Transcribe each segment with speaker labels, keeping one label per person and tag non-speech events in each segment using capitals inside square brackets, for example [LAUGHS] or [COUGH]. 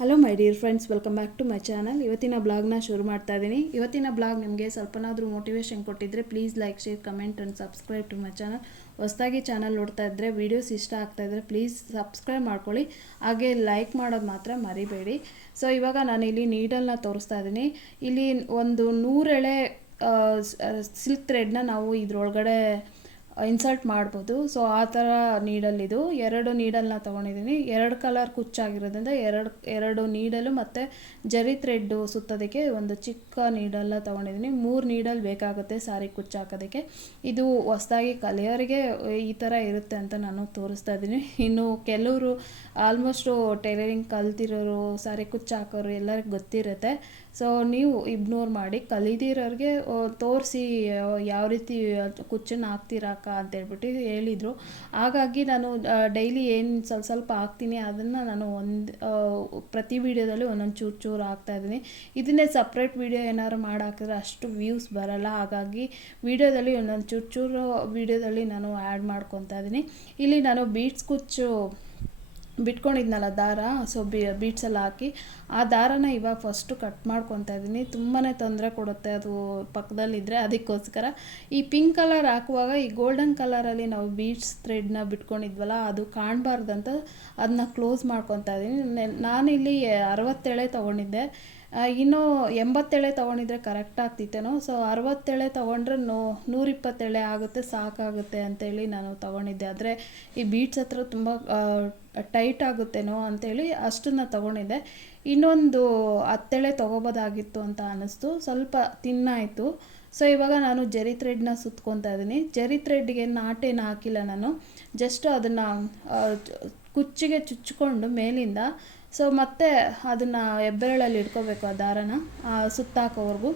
Speaker 1: Hello my dear friends welcome back to my channel ಇವತ್ತಿನ ಬ್ಲಾಗ್ನ ಶುರು ಮಾಡ್ತಾ ಇದ್ದೀನಿ ಇವತ್ತಿನ ಬ್ಲಾಗ್ ನಿಮಗೆ ಸ್ವಲ್ಪನಾದರೂ ಮೋಟಿವೇಶನ್ ಕೊಟ್ಟಿದ್ರೆ please like share comment and subscribe to my channel ಹೊಸದಾಗಿ ಚಾನಲ್ ನೋಡ್ತಾ ಇದ್ದರೆ ವೀಡಿಯೋಸ್ ಇಷ್ಟ ಆಗ್ತಾ ಇದ್ದರೆ ಪ್ಲೀಸ್ ಸಬ್ಸ್ಕ್ರೈಬ್ ಮಾಡ್ಕೊಳ್ಳಿ. ಹಾಗೆ ಲೈಕ್ ಮಾಡೋದು ಮಾತ್ರ ಮರಿಬೇಡಿ. ಸೊ ಇವಾಗ ನಾನು ಇಲ್ಲಿ ನೀಡಲ್ನ ತೋರಿಸ್ತಾ ಇದ್ದೀನಿ ಇಲ್ಲಿ ಒಂದು ನೂರೆಳೆ ಸಿಲ್ಕ್ ಥ್ರೆಡ್ನ ನಾವು ಇದ್ರೊಳಗಡೆ ಇನ್ಸರ್ಟ್ ಮಾಡ್ಬೋದು. ಸೊ ಆ ಥರ ನೀಡಲ್ ಇದು. ಎರಡು ನೀಡಲ್ನ ತೊಗೊಂಡಿದ್ದೀನಿ ಎರಡು ಕಲರ್ ಕುಚ್ಚಾಗಿರೋದ್ರಿಂದ ಎರಡು ಎರಡು ನೀಡಲು ಮತ್ತು ಜರಿ ಥ್ರೆಡ್ಡು ಸುತ್ತೋದಕ್ಕೆ ಒಂದು ಚಿಕ್ಕ ನೀಡಲ್ನ ತೊಗೊಂಡಿದ್ದೀನಿ ಮೂರು ನೀಡಲ್ ಬೇಕಾಗುತ್ತೆ ಸಾರಿ ಕುಚ್ಚಾಕೋದಕ್ಕೆ. ಇದು ಹೊಸದಾಗಿ ಕಲಿಯೋರಿಗೆ ಈ ಥರ ಇರುತ್ತೆ ಅಂತ ನಾನು ತೋರಿಸ್ತಾ ಇದ್ದೀನಿ ಇನ್ನು ಕೆಲವರು ಆಲ್ಮೋಸ್ಟು ಟೈಲರಿಂಗ್ ಕಲ್ತಿರೋರು, ಸಾರಿ ಕುಚ್ಚಾಕೋರು ಎಲ್ಲರಿಗೂ ಗೊತ್ತಿರುತ್ತೆ. ಸೊ ನೀವು ಇಗ್ನೋರ್ ಮಾಡಿ ಕಲಿದಿರೋರಿಗೆ ತೋರಿಸಿ ಯಾವ ರೀತಿ ಕುಚ್ಚನ್ನು ಹಾಕ್ತಿರಾಕ ಅಂತ ಹೇಳ್ಬಿಟ್ಟು ಹೇಳಿದರು. ಹಾಗಾಗಿ ನಾನು ಡೈಲಿ ಏನು ಸ್ವಲ್ಪ ಸ್ವಲ್ಪ ಹಾಕ್ತೀನಿ, ಅದನ್ನು ನಾನು ಒಂದು ಪ್ರತಿ ವೀಡಿಯೋದಲ್ಲಿ ಒಂದೊಂದು ಚೂರು ಚೂರು ಹಾಕ್ತಾ ಇದ್ದೀನಿ. ಇದನ್ನೇ ಸಪ್ರೇಟ್ ವೀಡಿಯೋ ಏನಾದ್ರು ಮಾಡಿ ಹಾಕಿದ್ರೆ ಅಷ್ಟು ವ್ಯೂಸ್ ಬರಲ್ಲ. ಹಾಗಾಗಿ ವೀಡಿಯೋದಲ್ಲಿ ಒಂದೊಂದು ಚೂರು ಚೂರು ವೀಡಿಯೋದಲ್ಲಿ ನಾನು ಆ್ಯಡ್ ಮಾಡ್ಕೊತಾ ಇದ್ದೀನಿ. ಇಲ್ಲಿ ನಾನು ಬೀಟ್ಸ್ ಕುಚ್ಚು ಬಿಟ್ಕೊಂಡಿದ್ನಲ್ಲ ದಾರ. ಸೊ ಬಿ ಬೀಟ್ಸೆಲ್ಲ ಹಾಕಿ ಆ ದಾರನ ಇವಾಗ ಫಸ್ಟು ಕಟ್ ಮಾಡ್ಕೊತಾ ಇದ್ದೀನಿ ತುಂಬಾ ತೊಂದರೆ ಕೊಡುತ್ತೆ. ಅದು ಪಕ್ಕದಲ್ಲಿದ್ದರೆ ಅದಕ್ಕೋಸ್ಕರ. ಈ ಪಿಂಕ್ ಕಲರ್ ಹಾಕುವಾಗ ಈ ಗೋಲ್ಡನ್ ಕಲರಲ್ಲಿ ನಾವು ಬೀಟ್ಸ್ ಥ್ರೆಡ್ನ ಬಿಟ್ಕೊಂಡಿದ್ವಲ್ಲ, ಅದು ಕಾಣಬಾರ್ದಂತ ಅದನ್ನ ಕ್ಲೋಸ್ ಮಾಡ್ಕೊತಾ ಇದ್ದೀನಿ ನಾನಿಲ್ಲಿ ಅರವತ್ತೇಳೆ ತೊಗೊಂಡಿದ್ದೆ. ಇನ್ನೂ ಎಂಬತ್ತೆಳೆ ತೊಗೊಂಡಿದ್ರೆ ಕರೆಕ್ಟ್ ಆಗ್ತಿತ್ತೇನೋ? ಸೊ ಅರವತ್ತೆಳೆ ತೊಗೊಂಡ್ರೆ ನೋ, ನೂರಿಪ್ಪತ್ತೆಳೆ ಆಗುತ್ತೆ, ಸಾಕಾಗುತ್ತೆ ಅಂತೇಳಿ ನಾನು ತೊಗೊಂಡಿದ್ದೆ. ಆದರೆ ಈ ಬೀಟ್ಸ್ ಹತ್ರ ತುಂಬ ಟೈಟ್ ಆಗುತ್ತೇನೋ ಅಂಥೇಳಿ ಅಷ್ಟನ್ನು ತೊಗೊಂಡಿದ್ದೆ. ಇನ್ನೊಂದು ಹತ್ತೆಳೆ ತೊಗೋಬೋದಾಗಿತ್ತು ಅಂತ ಅನ್ನಿಸ್ತು. ಸ್ವಲ್ಪ ತಿನ್ನಾಯಿತು. ಸೊ ಇವಾಗ ನಾನು ಜರಿ ಥ್ರೆಡ್ನ ಸುತ್ಕೊತಾ ಇದ್ದೀನಿ. ಜರಿ ಥ್ರೆಡ್ಗೆ ನಾಟೇನು ಹಾಕಿಲ್ಲ ನಾನು. ಜಸ್ಟ್ ಅದನ್ನು ಕುಚ್ಚಿಗೆ ಚುಚ್ಚಿಕೊಂಡು ಮೇಲಿಂದ ಸೊ ಮತ್ತೆ ಅದನ್ನು ಹೆಬ್ಬೆರಳಲ್ಲಿ ಇಟ್ಕೋಬೇಕು ಆ ದಾರನ ಸುತ್ತಾಕೋವರೆಗೂ.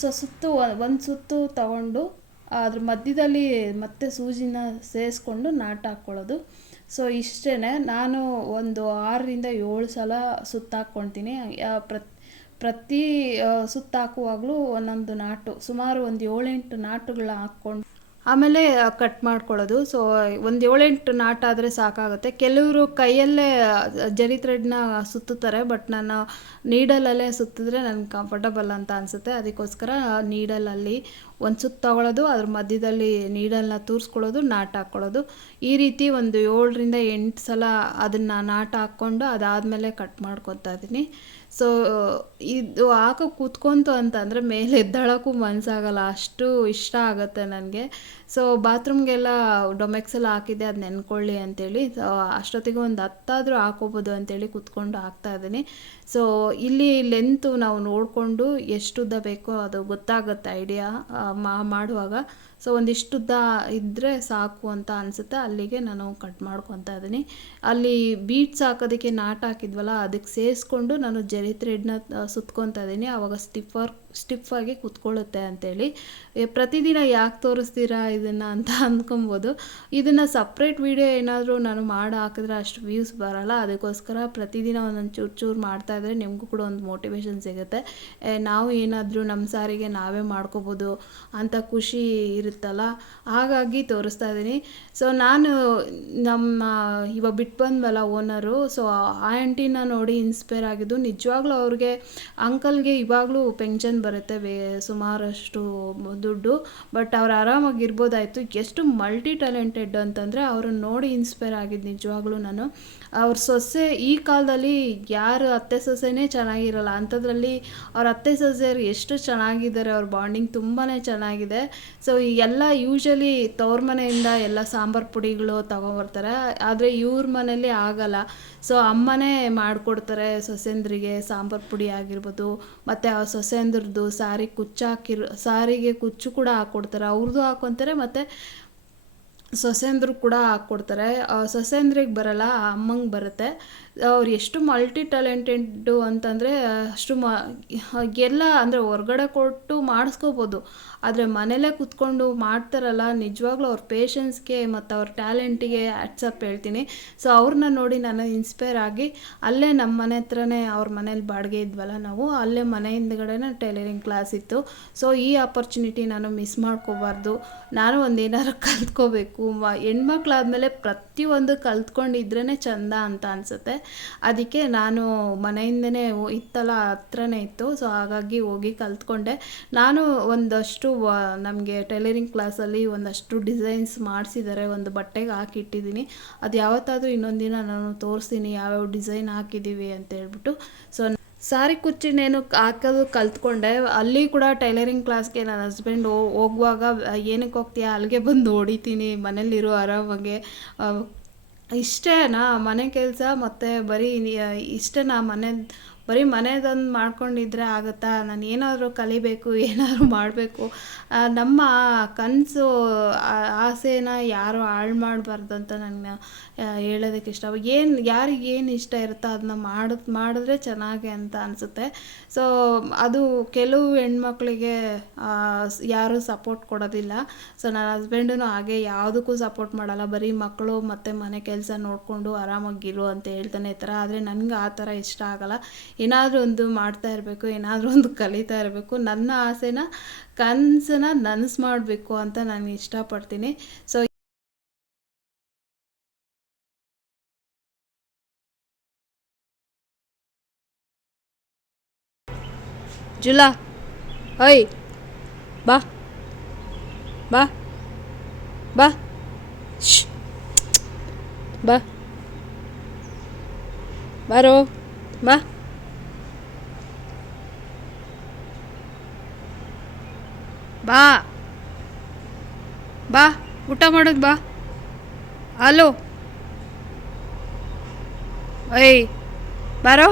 Speaker 1: ಸೊ ಸುತ್ತು, ಒಂದು ಸುತ್ತು ತಗೊಂಡು ಅದ್ರ ಮಧ್ಯದಲ್ಲಿ ಮತ್ತೆ ಸೂಜಿನ ಸೇರಿಸ್ಕೊಂಡು ನಾಟ ಹಾಕ್ಕೊಳ್ಳೋದು. ಸೊ ಇಷ್ಟೇ ನಾನು ಒಂದು ಆರರಿಂದ ಏಳು ಸಲ ಸುತ್ತಾಕ್ಕೊಳ್ತೀನಿ. ಪ್ರತಿ ಪ್ರತಿ ಸುತ್ತಾಕುವಾಗಲೂ ಒಂದೊಂದು ನಾಟು, ಸುಮಾರು ಒಂದು ಏಳೆಂಟು ನಾಟುಗಳನ್ನ ಹಾಕ್ಕೊಂಡು ಆಮೇಲೆ ಕಟ್ ಮಾಡ್ಕೊಳ್ಳೋದು. ಸೊ ಒಂದು ಏಳೆಂಟು ನಾಟಾದರೆ ಸಾಕಾಗುತ್ತೆ. ಕೆಲವರು ಕೈಯಲ್ಲೇ ಜರಿ ಥ್ರೆಡ್ನ ಸುತ್ತುತ್ತಾರೆ ಬಟ್ ನಾನು ನೀಡಲಲ್ಲೇ ಸುತ್ತಿದ್ರೆ ನನಗೆ ಕಂಫರ್ಟಬಲ್ ಅಂತ ಅನಿಸುತ್ತೆ. ಅದಕ್ಕೋಸ್ಕರ ನೀಡಲಲ್ಲಿ ಒಂದು ಸುತ್ತು ತಗೊಳ್ಳೋದು ಅದ್ರ ಮಧ್ಯದಲ್ಲಿ ನೀಡಲ್ನ ತೂರಿಸ್ಕೊಳ್ಳೋದು, ನಾಟ್ ಹಾಕ್ಕೊಳ್ಳೋದು ಈ ರೀತಿ ಒಂದು ಏಳರಿಂದ ಎಂಟು ಸಲ ಅದನ್ನು ನಾಟ್ ಹಾಕ್ಕೊಂಡು ಅದಾದಮೇಲೆ ಕಟ್ ಮಾಡ್ಕೊತಾ ಇದ್ದೀನಿ. ಸೊ ಇದು ಹಾಕೋ ಕೂತ್ಕೊಂತು ಅಂತಂದರೆ, ಮೇಲೆ ಎದ್ದಾಳೋಕ್ಕೂ ಮನಸ್ಸಾಗಲ್ಲ ಅಷ್ಟು ಇಷ್ಟ ಆಗುತ್ತೆ ನನಗೆ. ಸೊ ಬಾತ್ರೂಮ್ಗೆಲ್ಲ ಡೊಮೆಕ್ಸೆಲ್ಲ ಹಾಕಿದ್ದೆ, ಅದು ನೆನ್ಕೊಳ್ಳಿ ಅಂತೇಳಿ. ಅಷ್ಟೊತ್ತಿಗೆ ಒಂದು ಹತ್ತಾದರೂ ಹಾಕೋಬೋದು ಅಂತೇಳಿ ಕೂತ್ಕೊಂಡು ಹಾಕ್ತಾ ಇದ್ದೀನಿ. ಸೊ ಇಲ್ಲಿ ಲೆಂತು ನಾವು ನೋಡಿಕೊಂಡು ಎಷ್ಟು ಉದ್ದ ಬೇಕೋ ಅದು ಗೊತ್ತಾಗುತ್ತೆ ಐಡಿಯಾ ಮಾಡುವಾಗ. ಸೊ ಒಂದಿಷ್ಟು ಉದ್ದ ಇದ್ದರೆ ಸಾಕು ಅಂತ ಅನಿಸುತ್ತೆ. ಅಲ್ಲಿಗೆ ನಾನು ಕಟ್ ಮಾಡ್ಕೊತಾ ಇದ್ದೀನಿ. ಅಲ್ಲಿ ಬೀಟ್ಸ್ ಹಾಕೋದಕ್ಕೆ ನಾಟ್ ಹಾಕಿದ್ವಲ್ಲ, ಅದಕ್ಕೆ ಸೇರಿಸ್ಕೊಂಡು ನಾನು ಜರಿ ಥ್ರೆಡ್ನ ಸುತ್ಕೊತಾ ಇದ್ದೀನಿ. ಆವಾಗ ಸ್ಟಿಫರ್ ಆಗಿ ಕುತ್ಕೊಳ್ಳುತ್ತೆ ಅಂತೇಳಿ. ಪ್ರತಿದಿನ ಯಾಕೆ ತೋರಿಸ್ತೀರಾ ಇದನ್ನು ಅಂತ ಅಂದ್ಕೊಬೋದು. ಇದನ್ನು ಸಪ್ರೇಟ್ ವೀಡಿಯೋ ಏನಾದರೂ ನಾನು ಮಾಡಿ ಹಾಕಿದ್ರೆ ಅಷ್ಟು ವ್ಯೂಸ್ ಬರೋಲ್ಲ. ಅದಕ್ಕೋಸ್ಕರ ಪ್ರತಿದಿನ ಒಂದೊಂದು ಚೂರು ಚೂರು ಮಾಡ್ತಾಯಿದ್ರೆ ನಿಮಗೂ ಕೂಡ ಒಂದು ಮೋಟಿವೇಶನ್ ಸಿಗುತ್ತೆ. ನಾವು ಏನಾದರೂ ನಮ್ಮ ಸಾರಿಗೆ ನಾವೇ ಮಾಡ್ಕೋಬೋದು ಅಂತ ಖುಷಿ ಇರುತ್ತಲ್ಲ? ಹಾಗಾಗಿ ತೋರಿಸ್ತಾ ಇದ್ದೀನಿ ಸೊ ನಾನು ನಮ್ಮ ಇವಾಗ ಬಿಟ್ಟು ಬಂದ್ವಲ್ಲ ಓನರು ಸೊ ಆ ಆಂಟಿನ ನೋಡಿ ಇನ್ಸ್ಪೈರ್ ಆಗಿದ್ದು ನಿಜವಾಗ್ಲೂ ಅವ್ರಿಗೆ ಅಂಕಲ್ಗೆ ಇವಾಗಲೂ ಪೆನ್ಷನ್ ಬರುತ್ತೆ ವೇ, ಸುಮಾರಷ್ಟು ದುಡ್ಡು. ಬಟ್ ಅವ್ರು ಆರಾಮಾಗಿರ್ಬೋದಾಯಿತು ಎಷ್ಟು ಮಲ್ಟಿ ಟ್ಯಾಲೆಂಟೆಡ್ ಅಂತಂದರೆ ಅವ್ರನ್ನ ನೋಡಿ ಇನ್ಸ್ಪೈರ್ ಆಗಿದ್ದು ನಿಜವಾಗ್ಲೂ ನಾನು. ಅವ್ರ ಸೊಸೆ ಈ ಕಾಲದಲ್ಲಿ ಯಾರು ಅತ್ತೆ ಸೊಸೆನೇ ಚೆನ್ನಾಗಿರಲ್ಲ, ಅಂಥದ್ರಲ್ಲಿ ಅವ್ರ ಅತ್ತೆ ಸೊಸೆಯರು ಎಷ್ಟು ಚೆನ್ನಾಗಿದ್ದಾರೆ, ಅವ್ರ ಬಾಂಡಿಂಗ್ ತುಂಬಾ ಚೆನ್ನಾಗಿದೆ. ಸೊ ಎಲ್ಲ ಯೂಶಲಿ ತವ್ರ ಮನೆಯಿಂದ ಎಲ್ಲ ಸಾಂಬಾರು ಪುಡಿಗಳು ತೊಗೊಂಬರ್ತಾರೆ, ಆದರೆ ಇವ್ರ ಮನೇಲಿ ಆಗಲ್ಲ. ಸೊ ಅಮ್ಮನೇ ಮಾಡಿಕೊಡ್ತಾರೆ ಸೊಸೆಂದ್ರಿಗೆ ಸಾಂಬಾರು ಪುಡಿ ಆಗಿರ್ಬೋದು, ಮತ್ತು ಆ ಸೊಸೆಂದ್ರದ್ದು ಸಾರಿ ಕುಚ್ಚು ಹಾಕಿರೋ, ಸಾರಿಗೆ ಕುಚ್ಚು ಕೂಡ ಹಾಕ್ಕೊಡ್ತಾರೆ ಅವ್ರದ್ದು ಹಾಕ್ಕೊತಾರೆ ಮತ್ತು ಸೊಸೆಂದ್ರು ಕೂಡ ಹಾಕ್ಕೊಡ್ತಾರೆ ಸೊಸೆಂದ್ರಿಗೆ ಬರಲ್ಲ ಅಮ್ಮಂಗೆ ಬರುತ್ತೆ. ಅವ್ರು ಎಷ್ಟು ಮಲ್ಟಿ ಟ್ಯಾಲೆಂಟೆಡ್ಡು ಅಂತಂದರೆ ಅಷ್ಟು ಮ, ಎಲ್ಲ ಅಂದರೆ ಹೊರ್ಗಡೆ ಕೊಟ್ಟು ಮಾಡಿಸ್ಕೋಬೋದು. ಆದರೆ ಮನೇಲೇ ಕೂತ್ಕೊಂಡು ಮಾಡ್ತಾರಲ್ಲ, ನಿಜವಾಗ್ಲೂ ಅವ್ರ ಪೇಷನ್ಸ್ಗೆ ಮತ್ತು ಅವ್ರ ಟ್ಯಾಲೆಂಟಿಗೆ ಅಟ್ಸಪ್ ಹೇಳ್ತೀನಿ. ಸೊ ಅವ್ರನ್ನ ನೋಡಿ ನಾನು ಇನ್ಸ್ಪೈರ್ ಆಗಿ ಅಲ್ಲೇ ನಮ್ಮ ಮನೆ ಹತ್ರನೇ ಅವ್ರ ಮನೇಲಿ ಬಾಡಿಗೆ ಇದ್ವಲ್ಲ ನಾವು, ಅಲ್ಲೇ ಮನೆ ಹಿಂದ್ಗಡೆನೇ ಟೈಲರಿಂಗ್ ಕ್ಲಾಸ್ ಇತ್ತು. ಸೊ ಈ ಆಪರ್ಚುನಿಟಿ ನಾನು ಮಿಸ್ ಮಾಡ್ಕೋಬಾರ್ದು. ನಾನು ಒಂದು ಏನಾರು ಕಲ್ತ್ಕೋಬೇಕು. ಹೆಣ್ಮಕ್ಳಾದ್ಮೇಲೆ ಪ್ರತಿಯೊಂದು ಕಲ್ತ್ಕೊಂಡಿದ್ರೇ ಚಂದ ಅಂತ ಅನಿಸುತ್ತೆ. ಅದಕ್ಕೆ ನಾನು ಮನೆಯಿಂದನೇ ಇತ್ತಲ್ಲ ಹತ್ರನೇ ಇತ್ತು, ಸೊ ಹಾಗಾಗಿ ಹೋಗಿ ಕಲ್ತ್ಕೊಂಡೆ. ನಾನು ಒಂದಷ್ಟು ನಮಗೆ ಟೈಲರಿಂಗ್ ಕ್ಲಾಸಲ್ಲಿ ಒಂದಷ್ಟು ಡಿಸೈನ್ಸ್ ಮಾಡಿಸಿದ್ದಾರೆ ಒಂದು ಬಟ್ಟೆಗೆ ಹಾಕಿಟ್ಟಿದ್ದೀನಿ. ಅದು ಯಾವತ್ತಾದರೂ ಇನ್ನೊಂದಿನ ನಾನು ತೋರಿಸ್ತೀನಿ, ಯಾವ್ಯಾವ ಡಿಸೈನ್ ಹಾಕಿದ್ದೀವಿ ಅಂತ ಹೇಳ್ಬಿಟ್ಟು. ಸೊ ಸಾರಿ ಕುಚ್ಚಿನೇನು ಹಾಕೋದು ಕಲ್ತ್ಕೊಂಡೆ. ಅಲ್ಲಿ ಕೂಡ ಟೈಲರಿಂಗ್ ಕ್ಲಾಸ್ಗೆ ನನ್ನ ಹಸ್ಬೆಂಡ್ ಹೋಗುವಾಗ ಏನಕ್ಕೆ ಹೋಗ್ತೀಯಾ? ಅಲ್ಲಿಗೆ ಬಂದು ಹೊಡಿತೀನಿ ಮನೇಲಿರೋ ಆರಾಮಾಗೆ. ಇಷ್ಟೇನಾ? ಮನೆ ಕೆಲಸ ಮತ್ತು ಬರೀ ಇಷ್ಟೇನಾ? ಮನೆ ಬರೀ ಮನೆದೊಂದು ಮಾಡ್ಕೊಂಡಿದ್ರೆ ಆಗುತ್ತಾ? ನಾನು ಏನಾದರೂ ಕಲಿಬೇಕು, ಏನಾದರೂ ಮಾಡಬೇಕು. ನಮ್ಮ ಕನಸು ಆಸೆನ ಯಾರು ಹಾಳು ಮಾಡಬಾರ್ದು ಅಂತ ನಾನು ಹೇಳೋದಕ್ಕೆ ಇಷ್ಟ. ಏನು, ಯಾರಿಗೆ ಏನು ಇಷ್ಟ ಇರುತ್ತೋ ಅದನ್ನ ಮಾಡ ಮಾಡಿದ್ರೆ ಚೆನ್ನಾಗಿ ಅಂತ ಅನಿಸುತ್ತೆ. ಸೊ ಅದು ಕೆಲವು ಹೆಣ್ಮಕ್ಳಿಗೆ ಯಾರೂ ಸಪೋರ್ಟ್ ಕೊಡೋದಿಲ್ಲ. ಸೊ ನನ್ನ ಹಸ್ಬೆಂಡೂ ಹಾಗೆ ಯಾವುದಕ್ಕೂ ಸಪೋರ್ಟ್ ಮಾಡಲ್ಲ. ಬರೀ ಮಕ್ಕಳು ಮತ್ತು ಮನೆ ಕೆಲಸ ನೋಡಿಕೊಂಡು ಆರಾಮಾಗಿರು ಅಂತ ಹೇಳ್ತಾನೆ ಇರ್ತಾರೆ. ಆದರೆ ನನಗೆ ಆ ಥರ ಇಷ್ಟ ಆಗಲ್ಲ. ಏನಾದರೂ ಒಂದು ಮಾಡ್ತಾ ಇರಬೇಕು, ಏನಾದರೂ ಒಂದು ಕಲಿತಾ ಇರಬೇಕು, ನನ್ನ ಆಸೆನ ಕನಸನ್ನ ನನಸು ಮಾಡಬೇಕು ಅಂತ ನಾನು ಇಷ್ಟಪಡ್ತೀನಿ ಸೊ ಜುಲಾ, ಓಯ್, ಬಾ ಬಾ ಬಾ. ಬಾ, ಬಾರೋ, ಬಾ ಬಾ. ಬಾ ಊಟ ಮಾಡೋದು ಬಾ. ಹಲೋ ಓಯ್ ಬಾರೋ.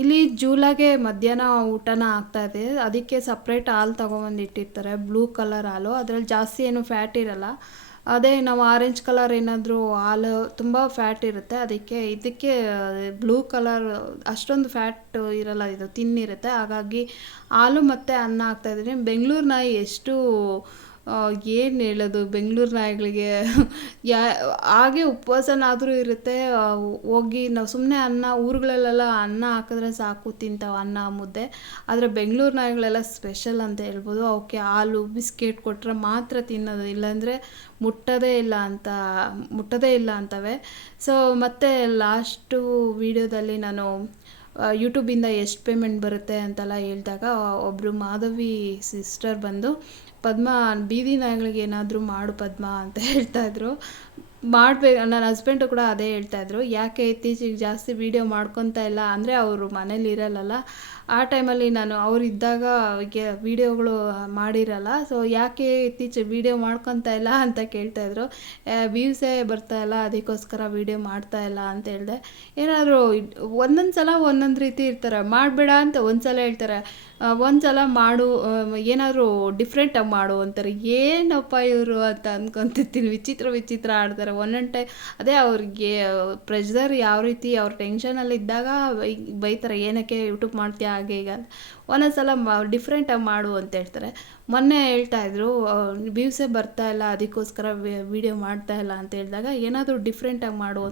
Speaker 1: ಇಲ್ಲಿ ಜೂಲಾಗೆ ಮಧ್ಯಾಹ್ನ ಊಟನ ಆಗ್ತಾ ಇದೆ. ಅದಕ್ಕೆ ಸಪ್ರೇಟ್ ಹಾಲು ತೊಗೊಬಂದು ಇಟ್ಟಿರ್ತಾರೆ. ಬ್ಲೂ ಕಲರ್ ಹಾಲು. ಅದರಲ್ಲಿ ಜಾಸ್ತಿ ಏನು ಫ್ಯಾಟ್ ಇರಲ್ಲ. ಅದೇ ನಾವು ಆರೆಂಜ್ ಕಲರ್ ಏನಾದರೂ ಹಾಲು, ತುಂಬ ಫ್ಯಾಟ್ ಇರುತ್ತೆ. ಅದಕ್ಕೆ ಇದಕ್ಕೆ ಬ್ಲೂ ಕಲರ್ ಅಷ್ಟೊಂದು ಫ್ಯಾಟ್ ಇರಲ್ಲ. ಇದು ತಿನ್ನಿರುತ್ತೆ. ಹಾಗಾಗಿ ಹಾಲು ಮತ್ತು ಅನ್ನ ಹಾಕ್ತಾಯಿದ್ದೀನಿ ಬೆಂಗಳೂರು ನಾಯಿ ಎಷ್ಟು ಏನು ಹೇಳೋದು? ಬೆಂಗಳೂರು ನಾಯಿಗಳಿಗೆ [LAUGHS] ಯಾ, ಹಾಗೆ ಉಪವಾಸನಾದರೂ ಇರುತ್ತೆ. ಹೋಗಿ ನಾವು ಸುಮ್ಮನೆ ಅನ್ನ, ಊರುಗಳಲ್ಲೆಲ್ಲ ಅನ್ನ ಹಾಕಿದ್ರೆ ಸಾಕು, ತಿಂತಾವೆ ಅನ್ನ, ಮುದ್ದೆ. ಆದರೆ ಬೆಂಗಳೂರು ನಾಯಿಗಳೆಲ್ಲ ಸ್ಪೆಷಲ್ ಅಂತ ಹೇಳ್ಬೋದು. ಅವಕ್ಕೆ ಹಾಲು, ಬಿಸ್ಕೆಟ್ ಕೊಟ್ಟರೆ ಮಾತ್ರ ತಿನ್ನೋದು. ಇಲ್ಲಾಂದರೆ ಮುಟ್ಟೋದೇ ಇಲ್ಲ ಅಂತ, ಮುಟ್ಟೋದೇ ಇಲ್ಲ ಅಂತವೆ. ಸೊ ಮತ್ತು ಲಾಸ್ಟು ವೀಡಿಯೋದಲ್ಲಿ ನಾನು ಯೂಟ್ಯೂಬಿಂದ ಎಷ್ಟು ಪೇಮೆಂಟ್ ಬರುತ್ತೆ ಅಂತೆಲ್ಲ ಹೇಳಿದಾಗ ಒಬ್ಬರು ಮಾಧವಿ ಸಿಸ್ಟರ್ ಬಂದು, ಪದ್ಮ, ಬೀದಿ ನಾಯಿಗಳಿಗೆ ಏನಾದರೂ ಮಾಡು ಪದ್ಮ, ಅಂತ ಹೇಳ್ತಾಯಿದ್ರು ಮಾಡಬೇಕು ನನ್ನ ಹಸ್ಬೆಂಡು ಕೂಡ ಅದೇ ಹೇಳ್ತಾಯಿದ್ರು ಯಾಕೆ ಇತ್ತೀಚೆಗೆ ಜಾಸ್ತಿ ವೀಡಿಯೋ ಮಾಡ್ಕೊತಾ ಇಲ್ಲ, ಅಂದರೆ ಅವರು ಮನೇಲಿ ಇರಲ್ಲಲ್ಲ. ಆ ಟೈಮಲ್ಲಿ ನಾನು ಅವ್ರು ಇದ್ದಾಗ ಅವರಿಗೆ ವೀಡಿಯೋಗಳು ಮಾಡಿರಲ್ಲ. ಸೊ ಯಾಕೆ ಇತ್ತೀಚೆ ವೀಡಿಯೋ ಮಾಡ್ಕೊತಾ ಇಲ್ಲ ಅಂತ ಕೇಳ್ತಾಯಿದ್ರು ವ್ಯೂಸೇ ಬರ್ತಾ ಇಲ್ಲ, ಅದಕ್ಕೋಸ್ಕರ ವೀಡಿಯೋ ಮಾಡ್ತಾ ಇಲ್ಲ ಅಂತ ಹೇಳಿದೆ. ಏನಾದರೂ ಒಂದೊಂದು ಸಲ ಒಂದೊಂದು ರೀತಿ ಇರ್ತಾರೆ. ಮಾಡಬೇಡ ಅಂತ ಒಂದು ಸಲ ಹೇಳ್ತಾರೆ. ಒಂದು ಸಲ ಮಾಡು ಏನಾದರೂ ಡಿಫ್ರೆಂಟಾಗಿ ಮಾಡು ಅಂತಾರೆ. ಏನಪ್ಪ ಇವರು ಅಂತ ಅಂದ್ಕೊತಿರ್ತೀನಿ ವಿಚಿತ್ರ ವಿಚಿತ್ರ ಆಡ್ತಾರೆ. ಒಂದೊಂದು ಟೈಮ್ ಅದೇ ಅವ್ರಿಗೆ ಪ್ರೆಷರ್ ಯಾವ ರೀತಿ ಅವ್ರ ಟೆನ್ಷನಲ್ಲಿ ಇದ್ದಾಗ ಬೈ, ಬೈತಾರೆ. ಏನಕ್ಕೆ ಯೂಟ್ಯೂಬ್ ಮಾಡ್ತೀಯಾ ಹಾಗೆ ಈಗ ಅಂತ ಒಂದೊಂದು ಸಲ ಮ ಡಿಫ್ರೆಂಟಾಗಿ ಮಾಡು ಅಂತ ಹೇಳ್ತಾರೆ. ಮೊನ್ನೆ ಹೇಳ್ತಾ ಇದ್ರು ವ್ಯೂಸೇ ಬರ್ತಾ ಇಲ್ಲ, ಅದಕ್ಕೋಸ್ಕರ ವಿಡಿಯೋ ಮಾಡ್ತಾ ಇಲ್ಲ ಅಂತ ಹೇಳಿದಾಗ, ಏನಾದರೂ ಡಿಫ್ರೆಂಟಾಗಿ ಮಾಡು